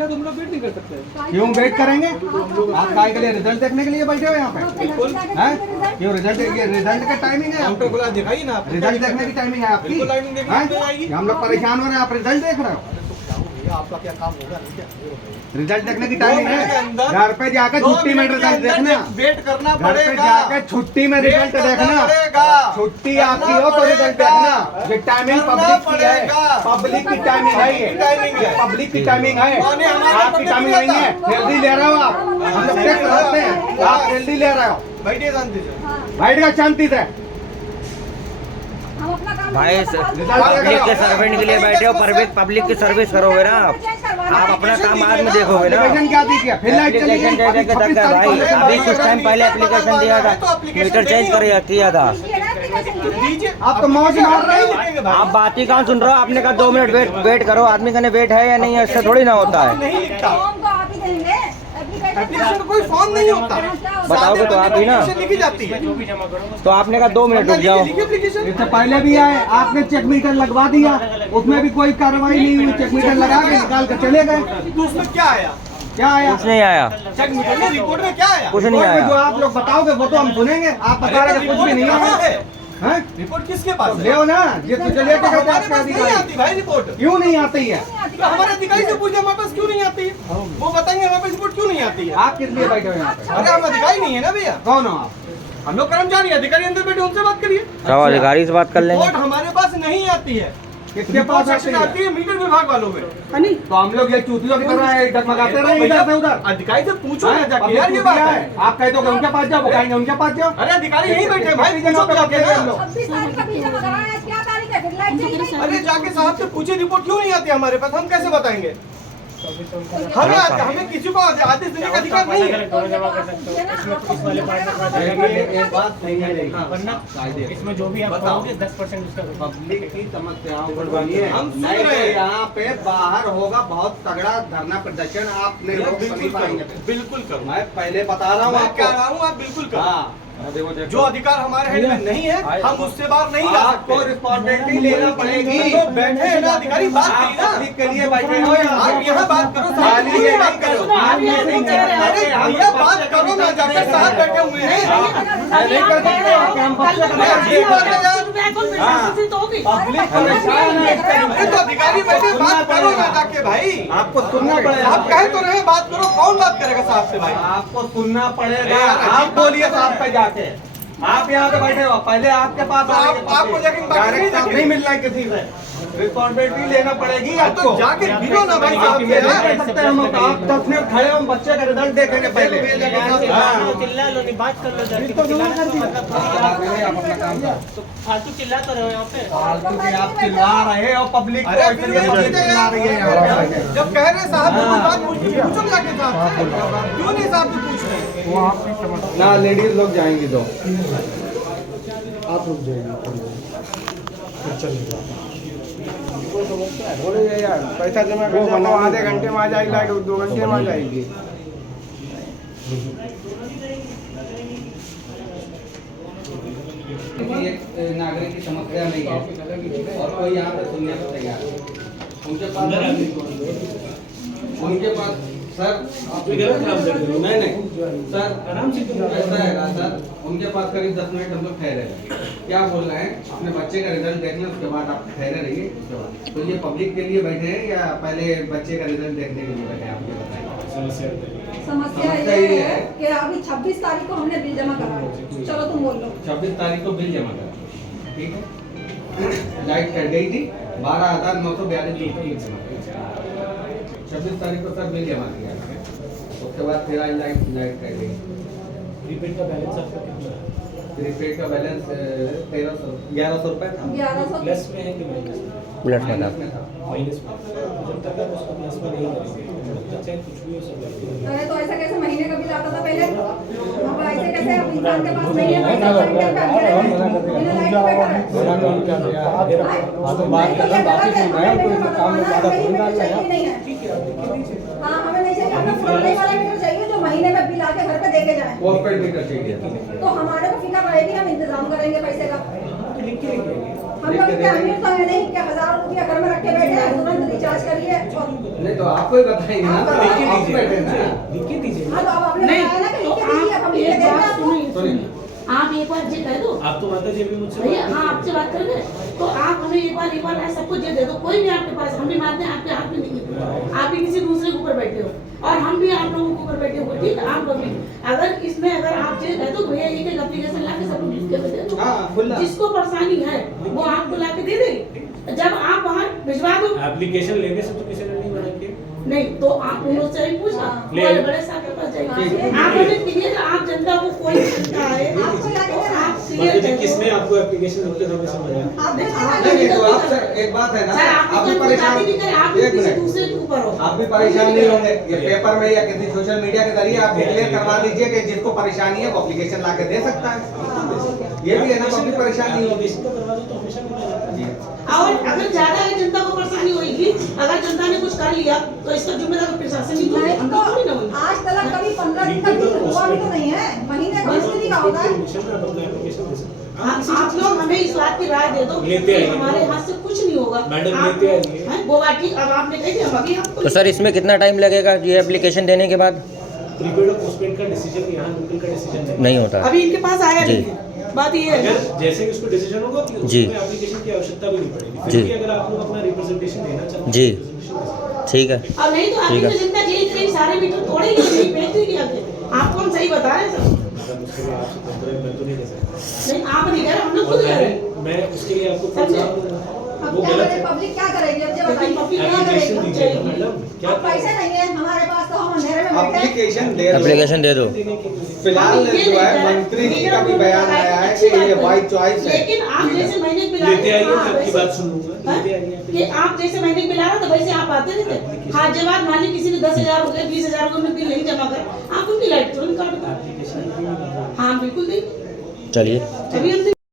है तो हम लोग वेट नहीं कर सकते। क्यों वेट करेंगे? आप काय के लिए रिजल्ट देखने के लिए बैठे हो यहाँ पे? बिल्कुल। हैं? क्यों रिजल्ट का टाइमिंग है? काउंटर खुला दिखाइए ना आप। रिजल्ट देखने की टाइमिंग है आपकी? बिल्कुल टाइमिंग देखने हैं? की आएगी। हम लोग परेशान हो रहे हैं, आप रिजल्ट देख रहे हो? आपका क्या काम होगा? रिजल्ट देखने की टाइमिंग है। घर पे जाकर छुट्टी में रिजल्ट देखना। वेट करना घर पे पड़ेगा। जाकर छुट्टी में रिजल्ट देखना। छुट्टी आपकी हो तो रिजल्ट देखना। ये टाइमिंग पब्लिक की है, पब्लिक की टाइमिंग है, ये पब्लिक की टाइमिंग है, आपकी टाइमिंग नहीं है। जल्दी ले रहे हो आप, हम लोग देख रहे हैं, आप जल्दी ले रहे हो। बैठिए शांति से। बैठ का शांति से। भाई पब्लिक के सर्वेंट के लिए बैठे हो, पब्लिक की सर्विस करोगे ना आप अपना काम बाद में देखोगे ना। एप्लीकेशन क्या दीजिए? फिर लाइट एप्लीकेशन दे के तक है भाई, अभी कुछ टाइम पहले एप्लीकेशन दिया था, मीटर चेंज किया था। आप तो मौज मार रहे हो। आप बात ही कहाँ सुन रहे हो? आपने कहा 2 मिनट वेट करो, आदमी का वेट है या नहीं है, इससे थोड़ी ना होता है। नहीं लिखता एप्लीकेशन, कोई फॉर्म नहीं होता। बताओगे तो आप ही ना, लिखी जाती है। तो आपने कहा 2 मिनट रुक जाओ। इससे पहले भी आए, आपने चेक मीटर लगवा दिया, उसमें भी कोई कार्रवाई नहीं हुई। चेक मीटर लगा के निकाल कर चले गए। तो उसमें क्या आया? क्या आया? कुछ नहीं आया, चेक मीटर में रिपोर्ट में क्या आया? कुछ नहीं जो आया। आप लोग बताओगे वो तो हम सुनेंगे। आप बता रहे हैं कुछ भी नहीं आया है। रिपोर्ट किसके पास है? ले ना, जिससे चलिए हमारे पास नहीं आती भाई रिपोर्ट। क्यों नहीं आती है? तो हमारे अधिकारी से पूछे हमारे पास क्यों नहीं आती है, वो बताएंगे हमारे पास रिपोर्ट क्यों नहीं आती है। आप किस लिए बैठे हो यहाँ पे? अरे हम अधिकारी नहीं है ना भैया, कौन हो आप? हम लोग कर्मचारी। अधिकारी अंदर बैठे उनसे बात करिए। चलो अधिकारी से बात कर लेंगे। रिपोर्ट हमारे पास नहीं आती है। किसके पास आती है? मीटर विभाग वालों में। तो हम लोग ये चूतियों की तरह डगमगाते रहे इधर से उधर। अधिकारी से पूछो ना जाके यार, ये बात है। आप कहते हो कि उनके पास जाओ, वो कहेंगे उनके पास जाओ। अरे अधिकारी यहीं बैठे भाई, पूछो तो जाके ना। अरे जाके साहब से पूछे रिपोर्ट क्यों नहीं आती हमारे पास, हम कैसे बताएंगे? हमें किसी को आदेश देने का अधिकार नहीं है। एक बात नहीं है, इसमें जो भी आप कहोगे 10% उसका पब्लिक की समस्याओं को बोलिए। हम सुन नहीं तो रहे हैं। यहाँ पे बाहर होगा बहुत तगड़ा धरना प्रदर्शन, आप नहीं रोक नहीं पाएंगे। बिल्कुल करो, मैं पहले बता रहा हूँ मैं कह आपको। रहा हूँ आप बिल्कुल करो। हाँ, जो अधिकार हमारे हैंड में नहीं है हम उससे बाहर नहीं जा आपको सकते। रिस्पॉन्सिबिलिटी लेना पड़ेगी। तो बैठे हैं ना अधिकारी, बात आप करिए ना। पब्लिक के लिए बैठे हो आप यहाँ बात करो, साहब खाली ये बात नहीं करो। करो। आप ये नहीं कह रहे हैं। अरे भैया बात करो ना, जाके साहब बैठे हुए हैं। नहीं कर सकते हो, कि हम पब्लिक ये बात है यार। पब्लिक परेशान है इस तरीके अरे तो अधिकारी बैठे, बात करो ना जाके भाई। आपको सुनना पड़ेगा। आप कहे तो रहे, बात करो। कौन बात करेगा साहब से भाई? आपको सुनना पड़ेगा। यार, आप बोलिए साहब पे जाके। आप यहाँ पे बैठे हो, पहले आपके पास तो आपको जाके बात डायरेक्ट नहीं नहीं मिल रहा है किसी से। रिस्पॉन्सिबिलिटी लेना पड़ेगी तो आपको। जाके मिलो ना भाई साहब से नहीं यार। कर सकते हम। आप 10 मिनट खड़े हो, हम बच्चे का रिजल्ट देखेंगे पहले। चिल्ला लो, नहीं बात कर लो जाके। फालतू चिल्ला तो रहे हो यहाँ पे। फालतू की आप चिल्ला रहे हो पब्लिक को। अरे फिर इसलिए भी चिल्ला रही है यहाँ पे। जब कह रहे साहब को कोई बात पूछो जाके साहब से। क्यों नहीं साहब से पूछ रहे? ना लेडीज लोग जाएंगी तो आप रुक जाइए, बोले यार पैसा जमा कर दो, आधे घंटे में आ जाएगी लाइट, 2 घंटे में आ जाएगी। एक नागरिक की समस्या नहीं है और कोई यहाँ पे सुनने को तैयार है। उनके पास सर नहीं सर ऐसा है सर, उनके पास करीब 10 मिनट हम लोग ठहरे रहेंगे। क्या बोल रहे हैं? अपने बच्चे का रिजल्ट देखना, उसके बाद आप ठहरे रहिए। उसके बाद तो ये पब्लिक के लिए बैठे हैं या पहले बच्चे का रिजल्ट देखने के लिए बैठे हैं? आप ये बताएं। समस्या ये है कि अभी 26 तारीख को हमने बिल जमा करा है। चलो तुम बोल लो। 26 तारीख को बिल जमा करा, ठीक है। लाइट कट गई थी, 12,942 रुपये जमा करी। 26 तारीख को सर बिल जमा किया, उसके बाद फिर आज लाइट कट गई। प्रीपेड का बैलेंस आपका कितना है? प्रीपेड का बैलेंस 1100 रुपये था। 1100 प्लस में है कि माइनस में? प्लस में माइनस में था। माइनस में। जब तक आप उसको प्लस में नहीं करेंगे तब तक चाहे कुछ भी हो सकता है। अरे तो ऐसा कैसे महीने का बिल आता था पहले? अब ऐसे कैसे? अब इंसान के पास नहीं है पैसा, तो क्या कर रहे हैं? बिना लाइट पे बैठा है। तो बात कर रहे हैं, बातें सुन रहे हैं, तो इस काम में ज़्यादा फोन डाल रहे हैं। नहीं है। हाँ, हमें नहीं चाहिए, हमें पुराने वाला मीटर चाहिए जो महीने में बिल आके घर पे देके जाए। पोस्टपेड मीटर चाहिए। तो हमारे को फिक्र रहेगी, हम इंतजाम करेंगे पैसे का। लिख के हम लोग क्या अमीर तो है नहीं क्या, हजारों रुपया घर में रख के बैठे हैं, तुरंत रिचार्ज करिए और नहीं तो आपको ही बताएंगे ना, तो आप बैठे ना। लिख के दीजिए। हाँ तो अब आपने नहीं, बताया ना कि तो लिख के दीजिए, आप हम लिख के एक देंगे बात आपको। सुनिए, आप एक बार जी कह दो। आप तो माता जी अभी मुझसे भैया हाँ आपसे बात करेंगे तो आप हमें एक बार सब कुछ दे दो। कोई भी आपके पास, हम भी मानते हैं आपके हाथ में नहीं है, आप भी किसी दूसरे के ऊपर बैठे हो और हम भी आप लोगों के ऊपर बैठे हो, ठीक है। आप लोग भी अगर इसमें अगर आप ये कह दो भैया एक एक एप्लीकेशन ला के सब लोग लिख के दे दो, हाँ, खुला। जिसको परेशानी है वो आपको ला के दे देंगे। जब आप वहाँ भिजवा दो, एप्लीकेशन लेने से तो किसी ने नहीं मना किया। नहीं तो आप उनसे ही पूछना, ले बड़े आइए। बड़े साहब के पास ठीक जाइए। है। आप हमें क्लियर, आप जनता को कोई चिंता है आपको लाके तो देना। आप माता क्लियर जी किसने आपको एप्लीकेशन लिखते समय से मना किया? आप नहीं, देखिए आप ना, नहीं तो आप सर एक बात है ना, सर आप आप भी परेशान, भी करें, आप एक किसी मिनट, दूसरे के ऊपर हो। आप भी परेशान नहीं होंगे। ये पेपर में या किसी सोशल मीडिया के जरिए आप डिक्लेयर करवा दीजिए कि जिसको परेशानी है वो एप्लीकेशन ला के दे सकता है। ये भी है ना, पब्लिक परेशान नहीं होगी। एप्लीकेशन का करवा दो तो हमेशा मिलेगा। और अगर ज्यादा है जनता को परेशानी होगी, अगर जनता ने कुछ कर लिया तो इसका जिम्मेदार प्रशासन ही नहीं हम तो थोड़ी ना होगी। आज तक कभी 15 दिन तक भी हुआ भी तो नहीं है, महीने का 20 दिन का होता है। एप्लीकेशन में आप अपना एप्लीकेशन दे सकते हैं। आप लोग हमें इस बात की राय दे दो लेते कि आइए। हमारे हाथ से कुछ नहीं होगा। मैडम, आप- लेते आइए। हैं, वो बात ठीक, अब आपने कही थी, हम अभी आपको तो सर इसमें कितना टाइम लगेगा ये एप्लीकेशन देने के बाद? प्रीपेड और पोस्टपेड का डिसीजन यहाँ लोकल का डिसीजन नहीं होता। अभी इनके पास आया जी। नहीं है। बात ये है अगर जैसे ही उसको डिसीजन होगा कि जी। उसमें एप्लीकेशन की आवश्यकता भी नहीं पड़ेगी। जी। फिर भी अगर आप लोग अपना रिप्रेजेंटेशन देना चाहते हैं जी। तो representation दे सकते हैं। ठीक है। और नहीं तो ठीक अभी है। तो जनता यही कहीं सारे मीटर तोड़ेगी नहीं, बेचती क्या आपको हम सही बता रहे हैं सब। अगर उसके लिए आपसे कंप्लेंट मैं तो नहीं दे सकता। नहीं आप नहीं कह रहे, हम लोग और खुद कह रहे हैं। मैं उसके लिए आपको समझे? प्रोत्साहन दूंगा। अब वो क्या गलत करें, है। पब्लिक क्या करेगी, अब ये लेकिन बताइए पब्लिक क्या एप्लीकेशन करेगी? दीजिए ना मैडम, क्या अब पैसे नहीं है हमारे पास तो हम अंधेरे में बैठे हैं। एप्लीकेशन दे दो। एप्लीकेशन दे दो। देने के लिए फिलहाल हम ये जो है नहीं कह रहे, मंत्री जी मीडिया का भी को बयान आया है कि ये बाई चॉइस है। लेकिन आप जैसे महीने के बिला लेते आइए, मैं आपकी बात सुन लूंगा। हाँ? लेते आइए कि आप जैसे महीने के बिला रहा तो वैसे आप आते रहते। हाँ जब आप मान ली किसी ने 10,000 हो गए, 20,000 हो गए, उन्होंने बिल नहीं जमा कर, आप उनकी लाइट तुरंत काट दो। एप्लीकेशन हाँ बिल्कुल देंगे, चलिए। अभी हम